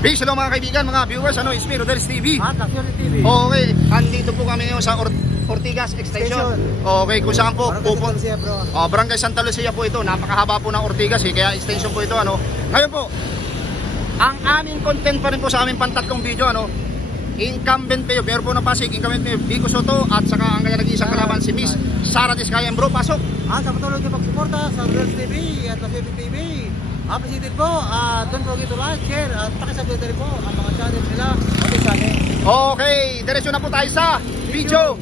Peace, hello mga kaibigan, mga viewers, it's me, Rodel's TV. Laksyon TV. Okay, andito po kami ngayon sa Ortigas Extension. Okay, kung saan po pupunta. Barangay Santa Lucia po ito. Napakahaba po ng Ortigas kaya extension po ito. Ngayon po, ang aming content pa rin po sa aming pantatlong video. Incumbent mayor, mayor po ng Pasig, incumbent mayor Vico Soto, at saka ang kanya nag-iisang kalaban si Miss Sara Diskaya. Bro, pasok. Sa patuloy yung pagsuporta sa Rodel's TV at Laksyon TV. Appreciated po, don't forget to like, share, at pakisubscribe po ang mga channel nila. Okay, diretso na po tayo sa video.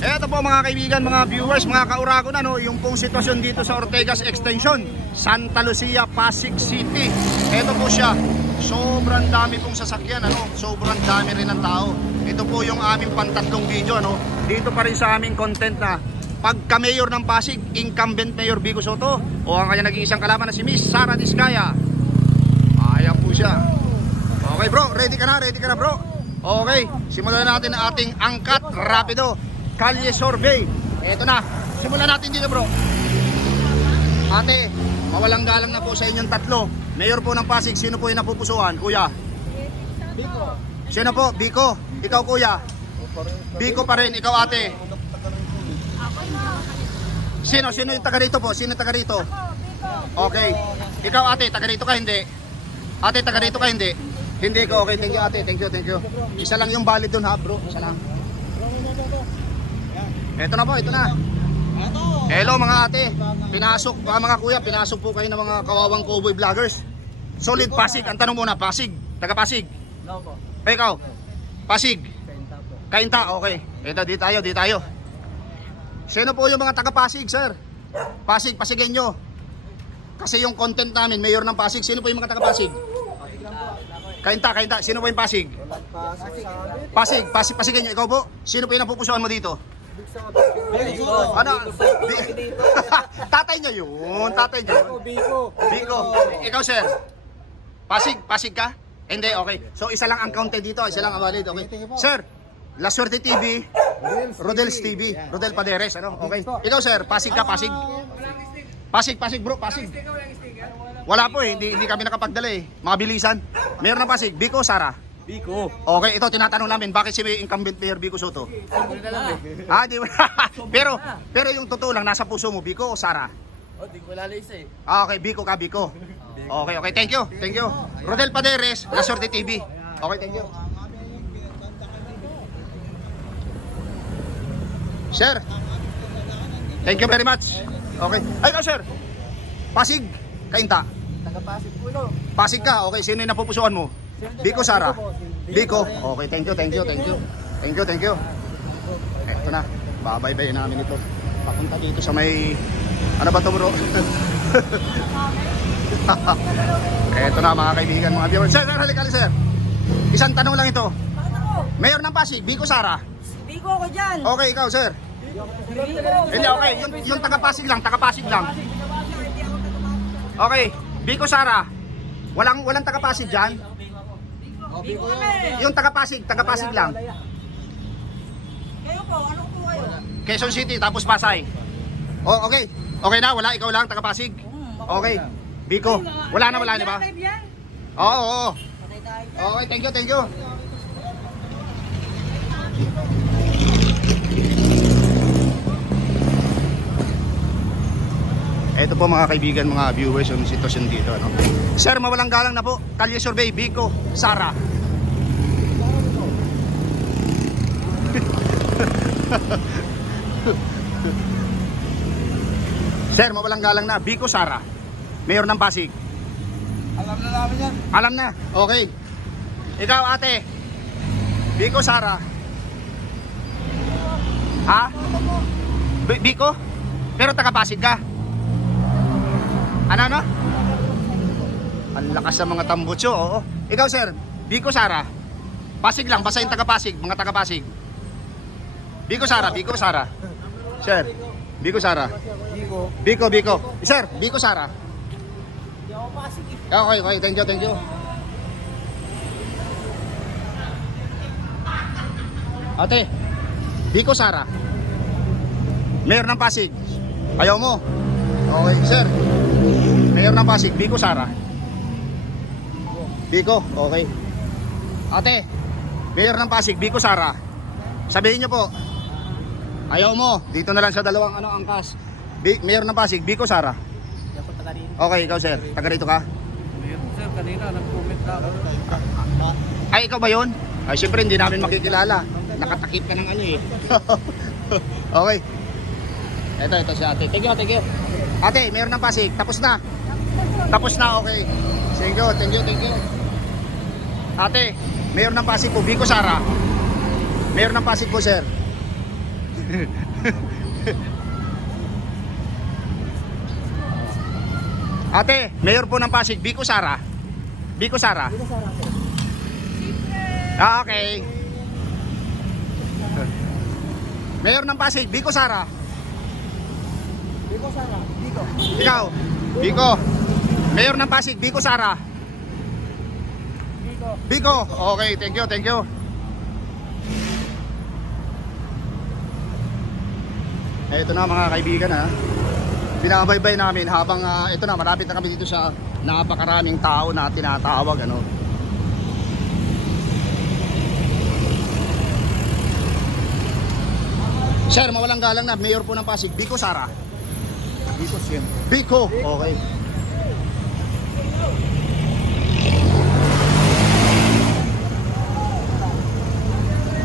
Eto po mga kaibigan, mga viewers, mga kaurago na, yung pong sitwasyon dito sa Ortigas Extension, Santa Lucia, Pasig City. Eto po siya, sobrang dami pong sasakyan, sobrang dami rin ng tao. Ito po yung aming pantatlong video, dito pa rin sa aming content na pagka-mayor ng Pasig, incumbent mayor Vico Soto, o ang kanya nag-iisang kalaban na si Miss Sara Diskaya. Ayan po siya. Okay bro, ready ka na bro? Okay, simulan natin ang ating angkat rapido kalye survey. Eto na, simulan natin dito bro. Ate, mawalang galang na po sa inyong tatlo. Mayor po ng Pasig, sino po yung napupusuan? Kuya? Vico. Sino po? Vico. Ikaw kuya? Vico pa rin, ikaw ate? Sino yung taga rito po? Sino taga rito? Okay. Ikaw ate, taga rito ka hindi? Ate, taga rito ka hindi? Hindi ko. Okay, thank you ate. Thank you. Isa lang yung valid doon ha bro. Isa lang. Ito na po, ito na. Hello mga ate. Pinasok, mga kuya, pinasok po kayo ng mga kawawang cowboy vloggers. Solid Pasig. Ang tanong muna, Pasig. Taga Pasig? No po. Ikaw? Pasig? Kainta po. Kainta, okay. Ito, di tayo. Sino po yung mga taga-Pasig, sir? Pasig, Pasigenyo. Kasi yung content namin, mayor ng Pasig. Sino po yung mga taga-Pasig? Kainta. Sino po yung Pasig? Pasigenyo. Ikaw po? Sino po yung napupusuan mo dito? Ano? Tatay niya yun. Vico. Ikaw, sir? Pasig ka? Hindi, okay. So, isa lang ang content dito. Isa lang ang valid. Okay. Sir, La Suerte TV, Rodel's TV, Rodel Paderes, okay. Ikaw sir, Pasig ka, Pasig bro, Pasig. Wala po hindi kami nakapagdala mabilisan. Meron na Pasig, Vico, Sara? Vico. Okay, ito tinatanong namin, bakit si incumbent mayor Vico Soto? Pero yung totoo lang, nasa puso mo, Vico o Sara? Di ko lalis Okay, Vico ka, Vico. Okay, thank you. Rodel Paderes, La Suerte TV. Okay, thank you. Sir, thank you very much. Okay. Ay ka sir, Pasig, Kainta. Taga-Pasig po ito. Pasig ka, okay. Sino yung napupusuan mo? Vico, Sara? Vico. Okay, thank you. Eto na, babaybayin namin ito. Papunta dito sa may, ano ba ito bro? Eto na mga kaibigan, mga viewers. Sir, halika sir. Isang tanong lang ito. Mayor ng Pasig, Vico, Sara? Vico ako dyan. Okay, ikaw sir. Hindi, okay. Yung taga-Pasig lang. Okay, Vico, Sara. Walang taga-Pasig dyan? Yung taga-Pasig lang. Kayo po, ano po kayo? Quezon City, tapos Pasay. Oh, okay. Okay na, wala. Ikaw lang, taga-Pasig. Okay. Vico. Wala na ba? Oo. Okay, thank you. Ito po mga kaibigan, mga viewers, yung sitwasyon dito. Sir, mawalang galang na po. Kalye survey, Vico, Sara. Sir, mawalang galang na. Vico, Sara. Mayor ng Pasig. Alam na namin yan. Alam na, okay. Ikaw ate, Vico, Sara. Ha? Vico? Pero taga-Pasig ka? Ano? Ang lakas sa mga tambutso, oo. Ikaw sir, Vico, Sara? Pasig lang, basta yung taga-Pasig, mga taga-Pasig. Vico, Sara? Sir, Vico, Sara? Vico. Sir, Vico, Sara? Okay, thank you. Ate, Vico, Sara? Mayor ng Pasig? Ayaw mo? Okay, sir. Mayor ng Pasig, Vico, Sara? Vico, okay. Ate, Mayor ng Pasig, Biko Sara. Sabihin nyo po. Ayaw mo, dito na lang sa dalawang angkas. Mayor ng Pasig, Biko Sara. Okay, ikaw sir, taga rito ka? Sir, kanina nag-comment na ako. Ay, ikaw ba yun? Ay, siyempre hindi namin makikilala. Nakatakip ka ng eh. Okay. Ito si ate. Thank you. Ate, Mayor ng Pasig, tapos na. Tapos na, okay. Thank you. Ate, Mayor ng Pasig po, Biko Sara. Mayor ng Pasig po, sir. Ate, Mayor po ng Pasig, Biko Sara. Biko Sara. Okay. Mayor ng Pasig, Biko Sara. Biko Sara. Biko. Ikaw, Biko. Mayor ng Pasig, Biko Sara. Biko. Okay, thank you. Ito na mga kaibigan ha. Binabaybay namin habang ito na, malapit na kami dito sa napakaraming tao na tinatawag Sir, mawalang galang na Mayor po ng Pasig, Biko Sara. Biko Sim. Biko. Okay.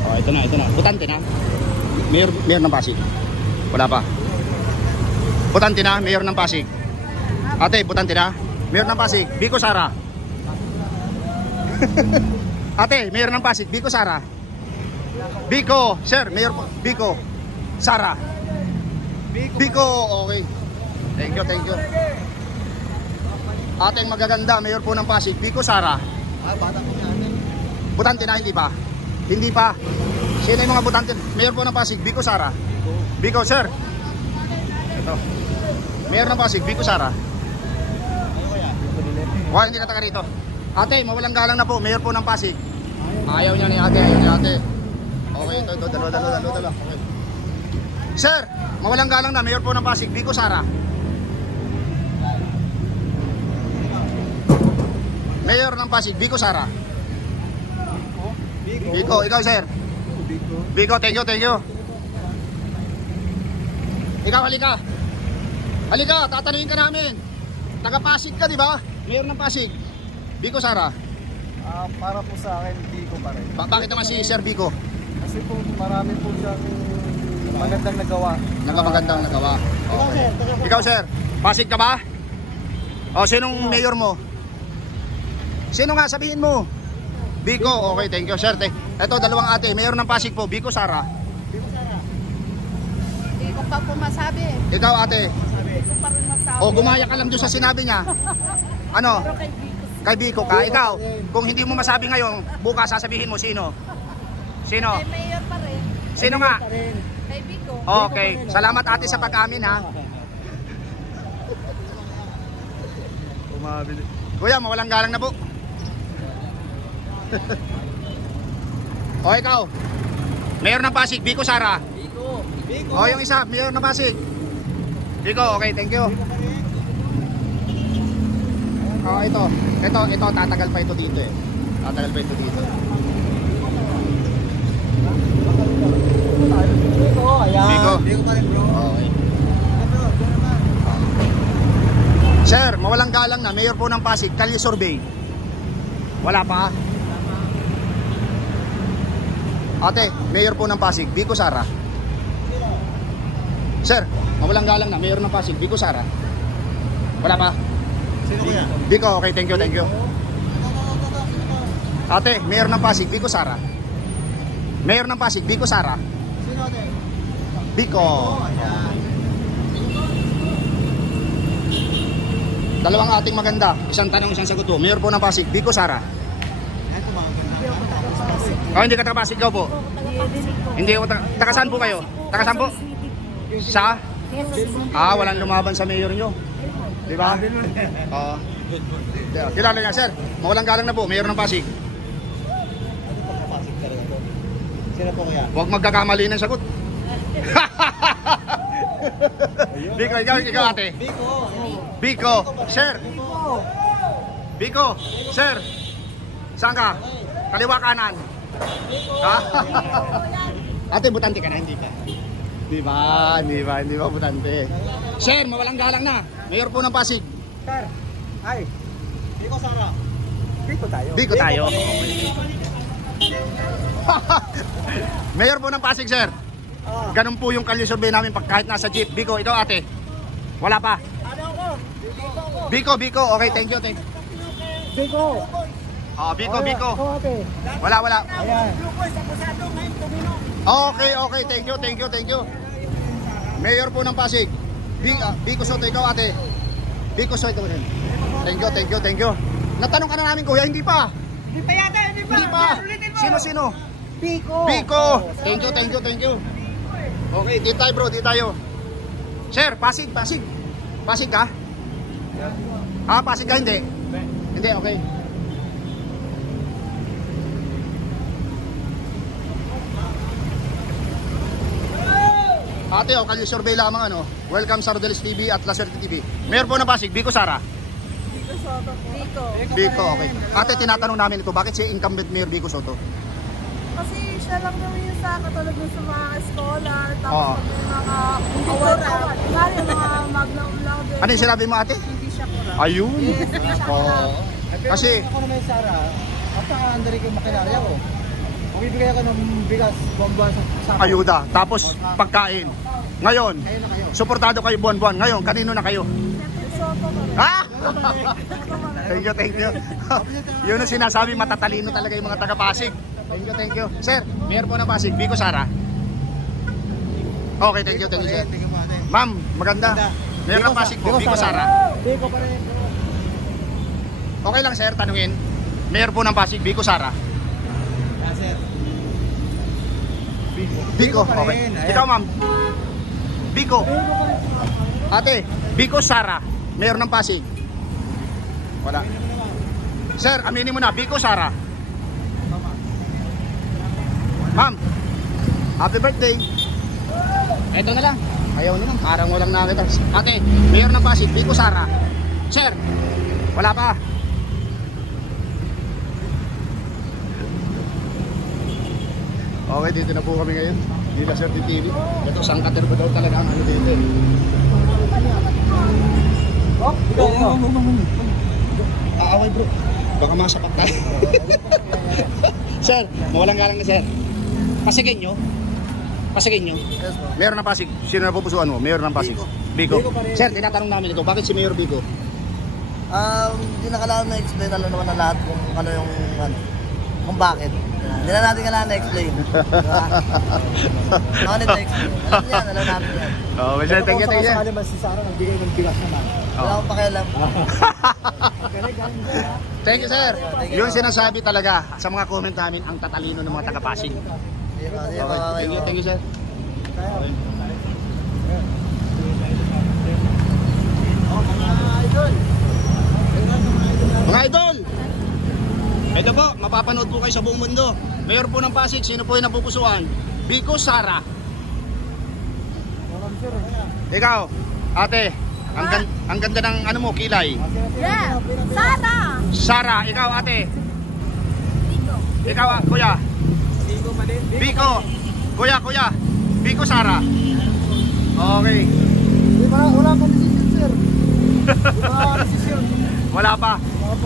Oh, ito na. Butante na. Mayor ng Pasig. Wala pa. Butante na, Mayor ng Pasig. Ate, butante na. Mayor ng Pasig, Biko Sara. Ate, Mayor ng Pasig, Biko Sara. Biko, sir, Mayor Biko Sara. Biko, okay. Thank you. Ate, magaganda, Mayor po ng Pasig, Biko Sara. Bata ko niya. Butante na, hindi pa? Hindi pa. Sino yung mga butante? Mayor po ng Pasig, Biko Sara. Biko, sir. Ito. Mayor ng Pasig, Biko Sara. Hindi ka taga rito. Ate, mawalang galang na po, Mayor po ng Pasig. Ayaw niya ni ate. Okay, ito, dalawa. Okay. Sir, mawalang galang na, Mayor po ng Pasig, Biko Sara. Mayor ng Pasig, Biko Sara. Biko, ikaw sir. Biko, thank you. Ikaw, halika, tatanungin ka namin. Taga Pasig ka, di ba? Mayor ng Pasig, Biko Sara. Para po sa akin, Biko pa rin. Bakit naman si Sir Biko? Kasi po marami po siyang magandang nagawa. Magandang nagawa. Okay. Ikaw sir, Pasig ka ba? O, sinong mayor mo? Sino nga, sabihin mo? Biko, okay, thank you sir. Ito, dalawang ate, Mayor ng Pasig po, Biko Sara. Hindi ko pa po masabi. Ikaw ate. Hindi ko pa rin masabi. O, gumaya ka lang doon sa sinabi niya. Ano? Pero kay Biko. Kay Biko ka. Ikaw, kung hindi mo masabi ngayon, bukas sasabihin mo sino? Sino? Kay Mayor pa rin. Sino nga? Kay Biko. Okay, salamat ate sa pag-amin ha. Umabili. Kuya, mawalang galang na po. O ikaw, Mayor ng Pasig, Biko Sara. Biko. O yung isa, Mayor ng Pasig. Biko, okay, thank you. O ito, tatagal pa ito dito eh. Tatagal pa ito dito. Biko, ayan. Biko. Biko pa rin bro. Okay. Sir, mawalang galang na, Mayor po ng Pasig, Kalye Survey. Wala pa? Ate, Mayor po ng Pasig, Biko Sara. Sir, mawalang galang na, Mayor ng Pasig, Biko Sara. Wala pa? Sino kaya? Biko, okay, thank you. Ate, Mayor ng Pasig, Biko Sara. Mayor ng Pasig, Biko Sara. Sino ate? Biko. Ayan. Dalawang ating maganda, isang tanong, isang sagot po. Mayor po ng Pasig, Biko Sara. Ayan po mga Oh, hindi ka taga Pasig daw po. Hindi ako taga saan po kayo? Taga saan po? Sa? Walang lumaban sa mayor nyo. Di ba? Oo. Kilala niya, sir. Mawalang galang na po, Mayor ng Pasig. Sino po kaya? Huwag magkakamali ng sagot. Biko, ikaw ate. Biko. Biko, sir. Biko, sir. Saan ka? Kaliwa kanan. Ha? Ate, butante ka na, hindi ka. Hindi ba butante. Sir, mawalang galang na. Mayor po ng Pasig. Sir, ay. Biko Sara. Biko tayo. Mayor po ng Pasig, sir. Ganun po yung kalye survey namin pag kahit nasa jeep. Biko, ito ate. Wala pa. Biko. Okay, thank you. Biko. Biko. ate. Wala. Ayan. Okay, thank you. Mayor po ng Pasig. Biko Soto, ikaw ate. Biko Soto rin. Thank you. Natanong ka na namin kuya, hindi pa. Hindi pa. Sino? Biko. Thank you. Okay, di tayo bro, di tayo. Sir, Pasig. Pasig ka? Pasig ka, hindi? Hindi, okay. Ate, kalye survey lamang ano. Welcome sa Rodelis TV at La Suerte TV. Mayor po ng Pasig, Biko Sara. Biko, okay. Ate, tinatanong namin ito, bakit si incumbent Mayor Biko Soto? Kasi siya lang naman yung sa katulad ng sa mga scholar, tapos yung mga mga magna cum laude. Ano yung sinabi mo ate? Hindi siya kurang. Ayun. Kasi ako naman Sara, at andari ko makinarya ko. Magbibigay ako ng bigas buwan-buwan sa ayuda, tapos pagkain. Ngayon, Kayo na kayo. suportado kayo buwan-buwan. Ngayon, kanino na kayo? Soto pa rin. Ha? Thank you. Yun ang sinasabi, matatalino talaga yung mga taga-Pasig. Thank you. Sir, Mayor po ng Pasig, Biko Sara. Okay, thank you, sir. Ma'am, maganda. Mayor ng Pasig po, Biko Sara. Biko pa rin. Okay lang sir, tanungin. Mayor po ng Pasig, Biko Sara. Sir. Biko, pa okay. rin, ayan. Ikaw ma'am. Biko. Ate, Biko Sara. Mayor ng Pasig. Wala. Sir, aminin mo na, Biko Sara. Ma'am, happy birthday. Eto na lang. Ayaw naman, parang walang nakita. Ate, Mayor ng Pasig, Biko Sara. Sir, wala pa. Okay, dito na po kami ngayon. Di La Suerte TV. Ito, sangkater ba daw talaga ang ano dito? Aaway bro. Baka masapak tayo. Sir, mawalang galang na sir. Pasigin nyo? Mayor ng Pasig. Sino na pupusuan mo? Mayor ng Pasig. Biko. Sir, tinatanong namin ito. Bakit si Mayor Biko? Hindi na kailangan na-explain, alam naman na lahat kung ano yung kung bakit. Hindi na natin kailangan na-explain. Ano na-explain? Alam natin yan. Oh, sir, thank you. Sakali man si Sara, nagbigay ng bigas naman. Wala akong pakialam. Thank you, sir. Yung sinasabi talaga sa mga comment namin, ang tatalino ng mga taga-Pasig. Okay, thank you, sir. Mga idol! Ito po, mapapanood po kayo sa buong mundo. Mayor po ng Pasig, sino po yung napupusuan? Biko Sara. Ikaw, ate, ang ganda ng ano mo, kilay. Yeah! Sana! Sara, ikaw ate. Biko. Ikaw kuya. Biko pa din. Biko. Kuya. Biko Sara. Okay. Wala pa decision, sir. Wala decision. Wala pa.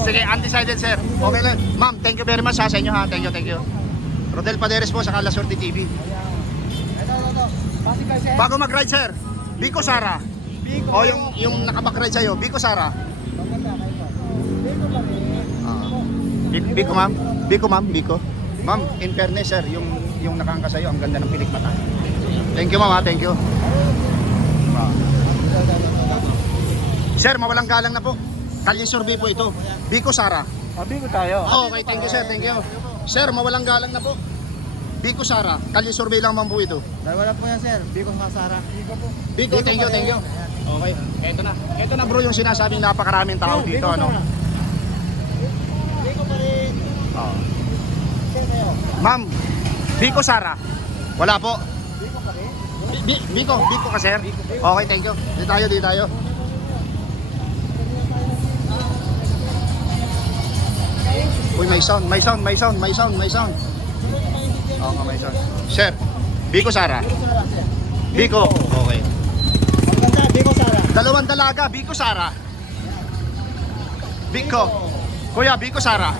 Sige, undecided sir. Okay lang. Ma'am, thank you very much sa inyo ha. Thank you. Rodel Paderes po sa La Suerte TV. Ito. Pasig guys, sir. Bago mag-ride sir, Biko Sara. Biko. O yung nakaback-ride sa'yo, Biko Sara. Maganda kayo. Biko pa rin. Biko ma'am. Biko. Ma'am, in fairness sir, yung nakangka sa'yo, ang ganda ng pilik mata. Thank you ma'am ha, thank you. Sir, mawalang galang na po. Kalye survey po ito. Biko Sara. Biko tayo. Okay, thank you sir, thank you. Sir, mawalang galang na po. Biko Sara, kalye survey lang man po ito. Wala po yan, sir. Biko sa Sara. Biko po. Biko, thank you. Okay, eto na bro yung sinasabing napakaraming tao dito, ano. Biko pa rin. Sir kayo. Ma'am, Biko Sara. Wala po. Biko pa rin. Biko ka sir. Okay, thank you. Di tayo. Okay. Uy, may sound. Oo nga, may sound. Sir, Biko Sara. Biko. Okay. Maganda, Biko Sara. Dalawang dalaga, Biko Sara. Biko. Kuya, Biko Sara.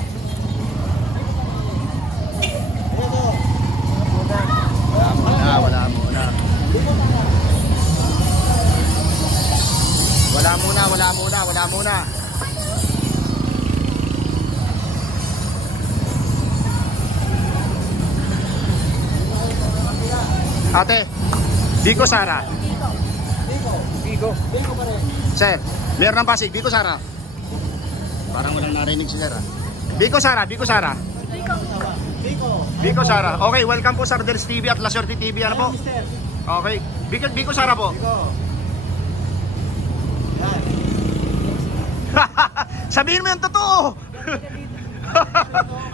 Wala muna. Ate, Biko Sara. Biko pa rin. Sir, Mayor ng Pasig, Biko Sara. Parang walang narinig si Sir. Biko Sara. Biko Sara. Okay, welcome po sa Rodels TV at La Suerte TV. Ano po? Okay. Biko Sara po. Sabihin mo yung totoo.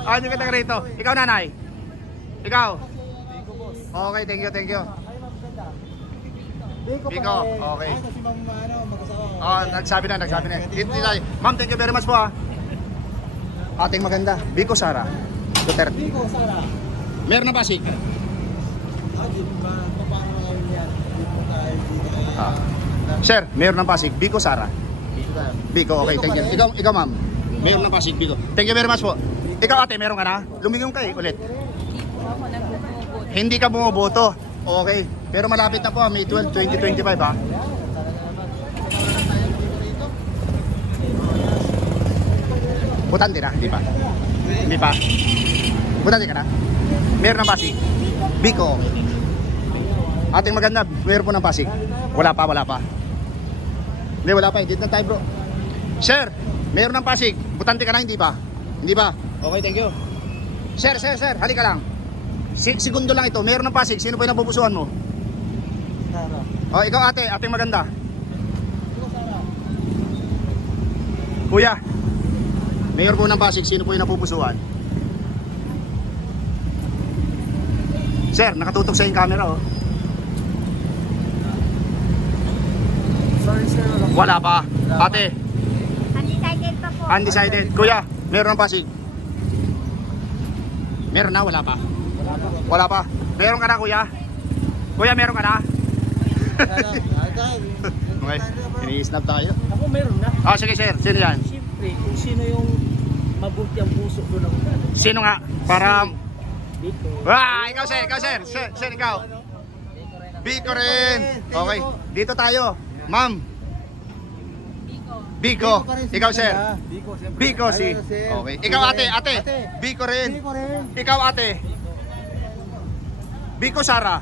Hindi ka taga rito. Ikaw, nanay. Ikaw. Okay, thank you. Biko, okay. Nagsabi na. Ma'am, thank you very much po ha. Ating maganda, Biko Sara. Duterte. Biko Sara. Mayor ng Pasig. Sir, Mayor ng Pasig, Biko Sara. Biko, okay, thank you. Ikaw ma'am. Mayor ng Pasig, Biko. Thank you very much po. Ikaw ate, meron ka na? Lumingong ka ulit. Hindi ka bumoboto. Okay. Pero malapit na po, May 12, 2025 ha. Butante na, hindi pa. Butante ka na? Mayor ng Pasig. Biko. Ating maganda, mayor po ng Pasig. Wala pa. Hindi, wala pa. Dito na tayo bro. Sir, mayor ng Pasig. Butante ka na, hindi pa? Okay, thank you. Sir, halika lang. Segundo lang ito. Mayor ng Pasig, sino po yung napupusuan mo? Oh, ikaw ate, ating maganda. Kuya, mayor po ng Pasig, sino po yung napupusuan? Sir, nakatutok sa yung camera oh. Sorry sir. Wala pa. Ate, Undecided pa po. undecided. Kuya, mayor ng Pasig. Meron na, wala pa. Meron ka na kuya? Kuya, meron ka na? Okay, ini-snap tayo. Ako meron na. Sige sir, sino yan? Siyempre, kung sino yung mabuti ang puso doon ako. Sino nga? Para... Biko. Ikaw sir. Sir, ikaw. Biko rin. Okay, dito tayo. Ma'am. Biko. Ikaw sir. Biko si. Okay. Ikaw ate. Biko rin. Ikaw ate. Biko Sara.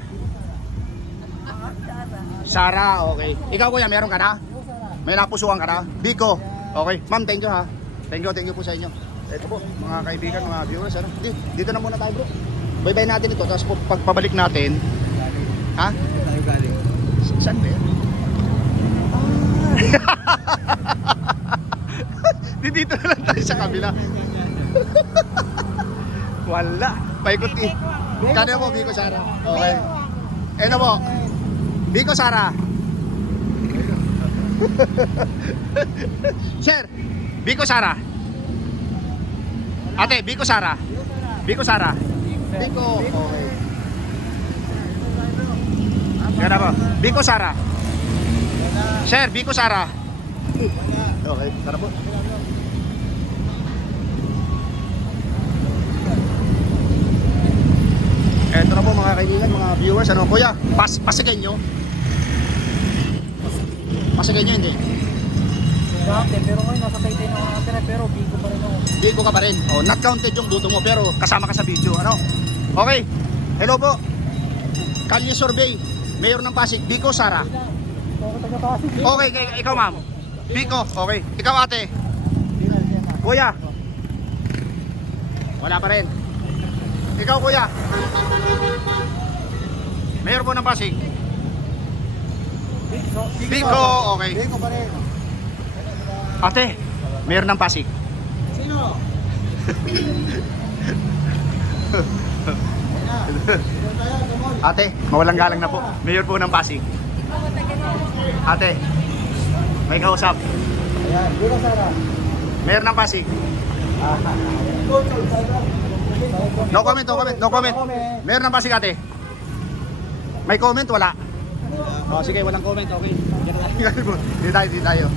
Sara, okay. Ikaw kuya, meron ka na? May napusuan ka na? Biko. Okay. Ma'am, thank you ha. Thank you po sa inyo. Ito po, mga kaibigan, mga viewers. Dito na muna tayo bro. Bye-bye natin ito. Tapos pagpabalik natin. Ha? Tayo galing. Saan ba yan? Dito na lang tayo sa kabila. Wala. Paikot eh. Kanya po, Biko Sara. Okay. Ano po? Biko Sara. Sir, Biko Sara. Ate, Biko Sara. Biko. Okay. Ganda po. Biko Sara. Sir, Biko Sara. Okay, tara po. Eto na po mga kaibigan, mga viewers. Ano kuya? Pasigay nyo? Pasigay nyo hindi? Dati, pero ngayon nasa Taytay na ako nakatira, pero Biko pa rin ako. Biko ka pa rin. Oh, not counted yung boto mo pero kasama ka sa video. Ano? Okay. Hello po. Kalye Survey. Mayor ng Pasig. Biko Sara. Okay, ikaw ma'am. Biko. Okay. Ikaw ate. Kuya. Wala pa rin. Ikaw kuya. Mayor po ng Pasig. Biko. Okay. Biko pa rin. Ate. Mayor ng Pasig. Sino? Ate, mawalang galang na po. Mayor po ng Pasig. Ate, may kausap. Ayan, Biko Sara. Mayor ng Pasig. No comment, no comment, no comment. Meron ng Pasig ate? May comment? Wala. Oh, sige, walang comment, okay. Di tayo.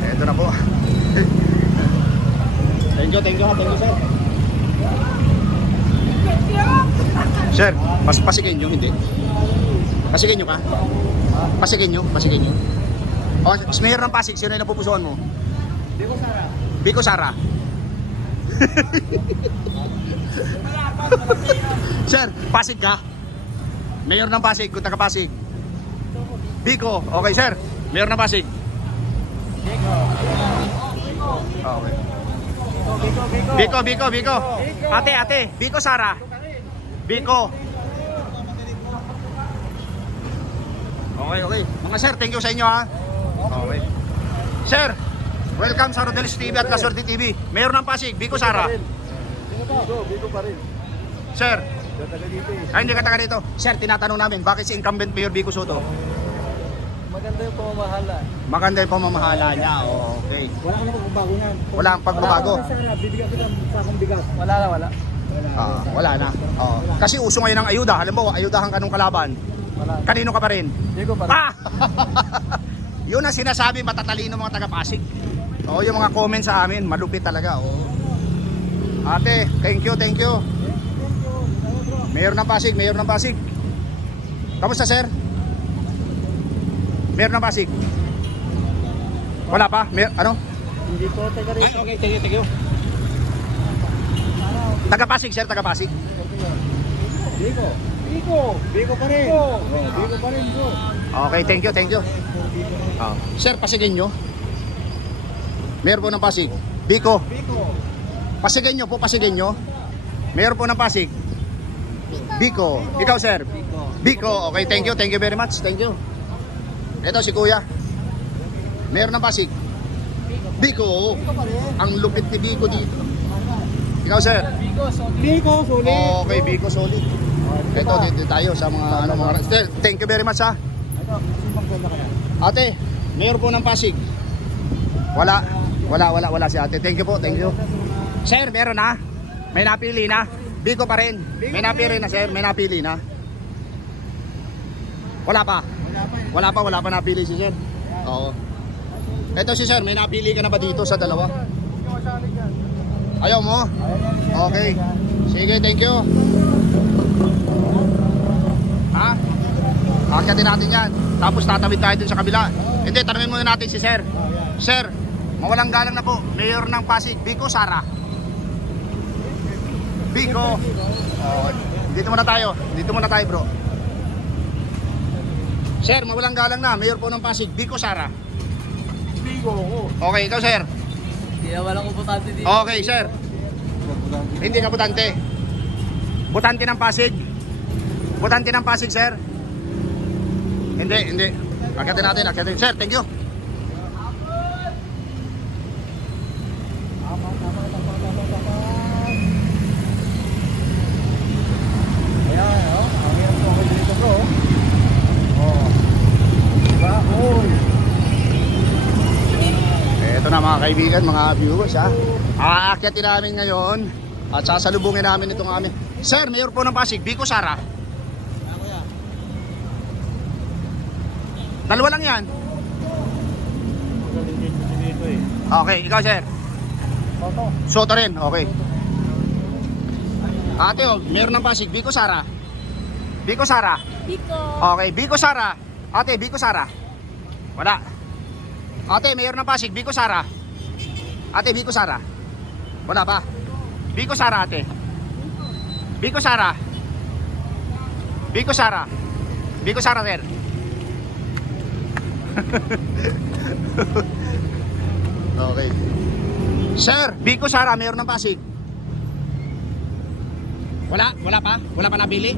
Eto na po. Thank you, sir. Sir, pasigin nyo, hindi? Pasigin nyo ka? Pasigin nyo? O, mayor ng Pasig, sino yung napupusuan mo? Biko Sara. Sir, Pasig ka? Mayor ng Pasig, kung taga Pasig. Biko, okay sir. Mayor ng Pasig. Okay. Biko. Ate, Biko Sara. Biko. Okay. Mga sir, thank you sa inyo ha. Okay. Sir, welcome sa Rodelis TV at La Suerte TV. Mayor ng Pasig, Biko Sara. Biko pa rin. Sir, ay hindi ka taga dito. Sir, tinatanong namin, bakit si incumbent Mayor Biko Soto? Maganda yung pamamahala. Maganda yung pamamahala niya. Oh, okay. Wala ka na pagbabago niyan. Wala ang pagbabago. Bibigyan kita sa bigas. Wala na. Wala na. Oh. Kasi uso ngayon ang ayuda. Halimbawa, ayudahan ka nung kalaban. Wala. Kanino ka pa rin? Biko pa rin. Yun ang sinasabi, matatalino mga taga-Pasig. Oh, yung mga comments sa amin, malupit talaga. Oh. Ate, thank you. Mayor ng Pasig. Kamusta sir? Mayor ng Pasig. Wala pa? Ano? Hindi po, taga rin. Ay, okay, thank you. Taga-Pasig sir, taga-Pasig. Biko pa rin. Biko pa rin bro. Okay, thank you. Oh. Sir, pasigin nyo. Mayor po ng Pasig. Biko. Pasigin nyo. Mayor po ng Pasig. Biko. Ikaw sir. Biko. Okay, thank you very much. Thank you. Ito si Kuya. Mayor ng Pasig. Biko. Ang lupit ni Biko dito. Ikaw sir. Biko, sulit. Okay, Biko solid. Ito dito tayo sa mga sir, thank you very much ha. Ate, Mayor po ng Pasig. Wala si ate. Thank you. Sir, meron na. May napili na. Biko pa rin. May napili na sir, may napili na. Wala pa napili si sir. Oo. Ito si sir, may napili ka na ba dito sa dalawa? Ayaw mo? Okay. Sige, thank you. Ha? Akyatin natin yan. Tapos tatawid tayo dun sa kabila. Hindi, tanungin muna natin si sir. Sir, mawalang galang na po. Mayor ng Pasig, Biko Sara. Biko. Dito muna tayo bro. Sir, mawalang galang na. Mayor po ng Pasig, Biko Sara. Biko. Okay, ikaw sir. Hindi na walang butante dito. Okay, sir. Hindi ka butante. Butante ng Pasig. Butante ng Pasig, sir. Hindi. Akyatin natin. Sir, thank you. Ito na mga kaibigan, mga viewers ha. Aakyatin namin ngayon at sasalubungin namin itong amin. Sir, Mayor po ng Pasig, Biko Sara. Dalawa lang yan. Okay, ikaw sir. Soto rin, okay. Ate, Mayor ng Pasig, Biko Sara. Biko. Okay, Biko Sara. Ate, Biko Sara. Wala. Ate, Mayor ng Pasig, Biko Sara. Ate, Biko Sara. Wala pa. Biko Sara, ate. Biko Sara, sir. Okay. Sir, Biko Sara, Mayor ng Pasig. Wala pa nabili?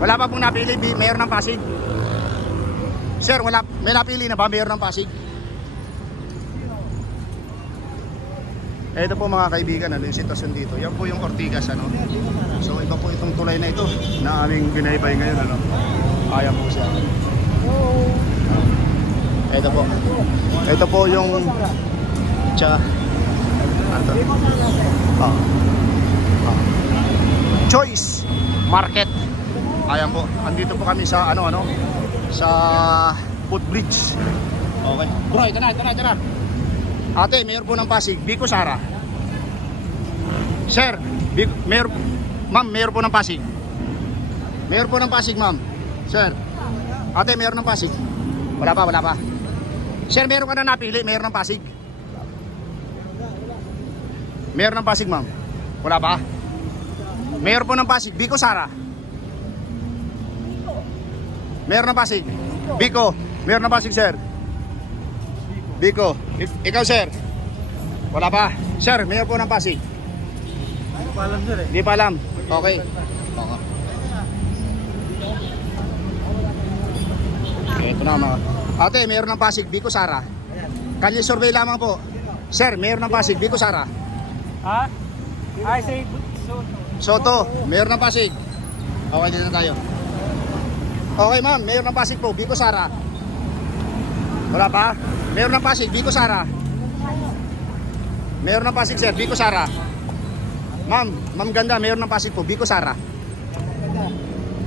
Wala pa pong napili, Mayor ng Pasig. Sir, may napili na ba Mayor ng Pasig? Ito po mga kaibigan, yung sitwasyon dito. Yan po yung Ortigas, ano. So iba po itong tulay na ito na aming binaybay ngayon, ano. Ayan po siya. Ito po. Ito po yung Choice Market. Ayan po. Andito po kami sa sa footbridge. Okay. Bro, ito na. Ate, mayor po ng Pasig, Vico Sara. Sir, ma'am, mayor po ng Pasig. Mayor po ng Pasig, ma'am. Sir. Ate, mayor ng Pasig. Wala pa. Sir, meron ka na napili, mayor ng Pasig. Mayor ng Pasig, ma'am. Wala pa. Mayor po ng Pasig, Vico Sara. Mayor ng Pasig. Vico. Mayor ng Pasig, sir. Vico. Ikaw, sir. Wala pa. Sir, mayor po ng Pasig. Hindi pa alam sir eh. Hindi pa alam. Okay. Ito na mga. Ate, mayor ng Pasig, Vico Sara. Kanya survey lamang po. Sir, mayor ng Pasig, Vico Sara. Ha? I say Soto, mayor ng Pasig. Okay, dito na tayo. Okay, ma'am, mayor ng Pasig po, Vico Sara. Wala pa? Mayor ng Pasig, Vico Sara. Mayor ng Pasig, sir, Vico Sara. Ma'am ganda, mayor ng Pasig po, Vico Sara.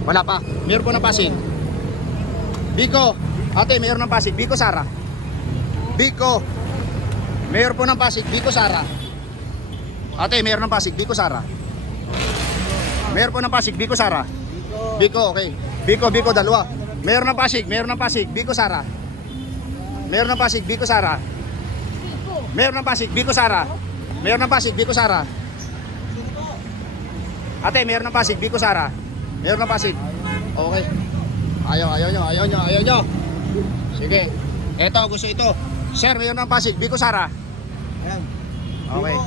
Wala pa. Mayor po ng Pasig. Vico. Ate, mayor ng Pasig, Vico Sara. Vico. Mayor po ng Pasig, Vico Sara. Ate, mayor ng Pasig, Vico Sara. Mayor po ng Pasig, Vico Sara. Vico, okay. Vico, dalawa. Mayor ng Pasig, Vico Sara. Mayor ng Pasig, Vico Sara. Mayor ng Pasig, Vico Sara. Mayor ng Pasig, Vico Sara. Ate, mayor ng Pasig, Vico Sara. Mayor ng Pasig. Okay. Ayaw nyo. Sige. Eto, gusto ito. Sir, mayor ng Pasig, Vico Sara. Okay.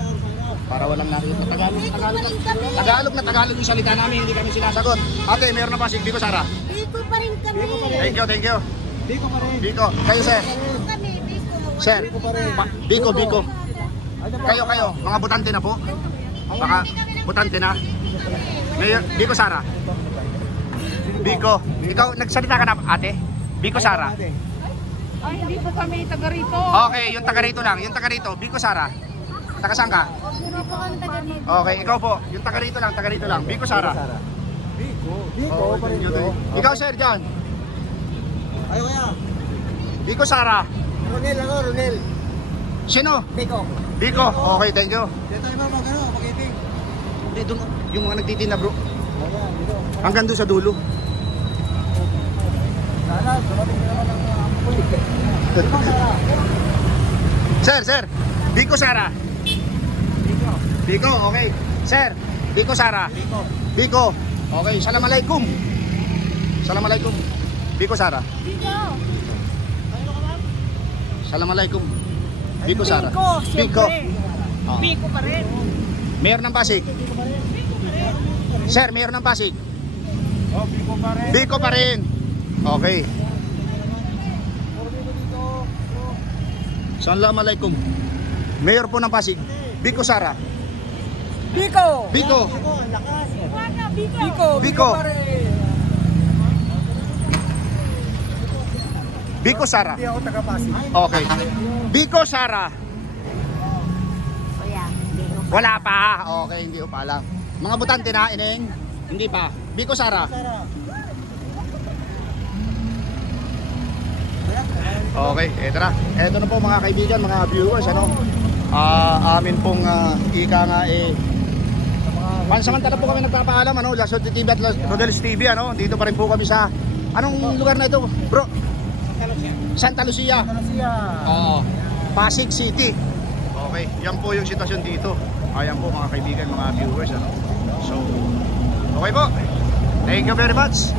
Para walang nakita. Tagalog yung salita namin, hindi kami sinasagot. Ate, mayor ng Pasig, Vico Sara. Biko pa rin kami. Thank you. Biko pa rin. Biko. Kayo, sir. Kami, Biko. Sir. Biko. Kayo. Mga butante na po. Baka butante na. Mayor, Vico Sara. Biko. Ikaw, nagsalita ka na, ate? Biko Sara. Ay, hindi po kami taga rito. Okay, yung taga rito lang. Yung taga rito, Vico Sara. Taga saan ka? Hindi po kami taga rito. Okay, ikaw po. Yung taga rito lang. Biko Sara. Biko pa rin. Ikaw, sir, dyan. Ayaw kaya. Biko Sara. Ronel. Sino? Biko. Biko. Okay, thank you. Dito tayo mag-ibig. Hindi, doon. Yung mga nagtitinda, bro. Hanggang doon sa dulo. Sir. Biko Sara. Biko, okay. Sir, Biko Sara. Biko. Okay, Assalamualaikum. Biko Sara. Assalamualaikum. Biko Sara. Biko. Biko pa rin. Mayor ng Pasig. Sir, mayor ng Pasig. Biko pa rin. Okay. Assalamualaikum. Mayor po ng Pasig, Biko Sara. Biko. Biko Sara. Hindi ako taga Pasig. Okay. Biko Sara. Wala pa. Okay, hindi ko pa alam. Mga butante na, ineng? Hindi pa. Biko Sara. Okay, eto na. Eto na po mga kaibigan, mga viewers, amin pong ika nga pansamantala po kami nagpapaalam, Lasod TV at Rodel's TV, dito pa rin po kami sa, anong lugar na ito, bro? Santa Lucia. Oo. Pasig City. Okay, yan po yung sitwasyon dito. Ayan po mga kaibigan, mga viewers, So, okay po. Thank you very much.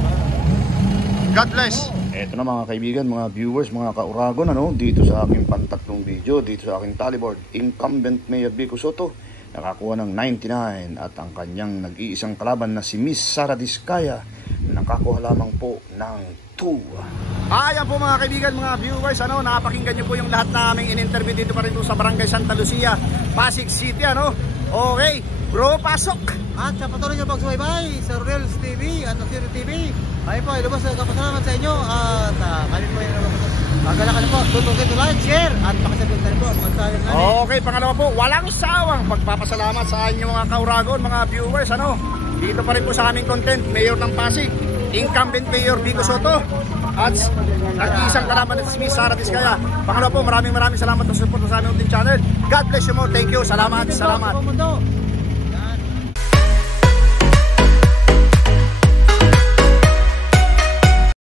God bless. Eto na mga kaibigan, mga viewers, mga kauragon, dito sa aking pantatlong video, dito sa aking tallyboard, incumbent Mayor Vico Soto, nakakuha ng 99 at ang kanyang nag-iisang kalaban na si Miss Sara Diskaya, nakakuha lamang po ng 2. Ayan po mga kaibigan, mga viewers, napakinggan nyo po yung lahat naming in-interview dito pa rin po sa Barangay Santa Lucia, Pasig City, Okay, bro, pasok! At sa patuloy nyo pagsubaybay sa Rodel's TV at Lasiri TV. Ayun po, ilubos na kapasalamat sa inyo at kami po yung magalakan po. Don't forget to like, share at pakisabihin na rin po mga channel namin. Okay, pangalawa po, walang sawang pagpapasalamat sa inyong mga kauragon, mga viewers, ano. Dito pa rin po sa aming content, Mayor ng Pasig, incumbent Mayor Vico Soto, at nag-iisang kalaban na si Miss Sara Vizcaya. Pangalawa po, maraming salamat sa support sa aming channel. God bless you more. Thank you. Salamat.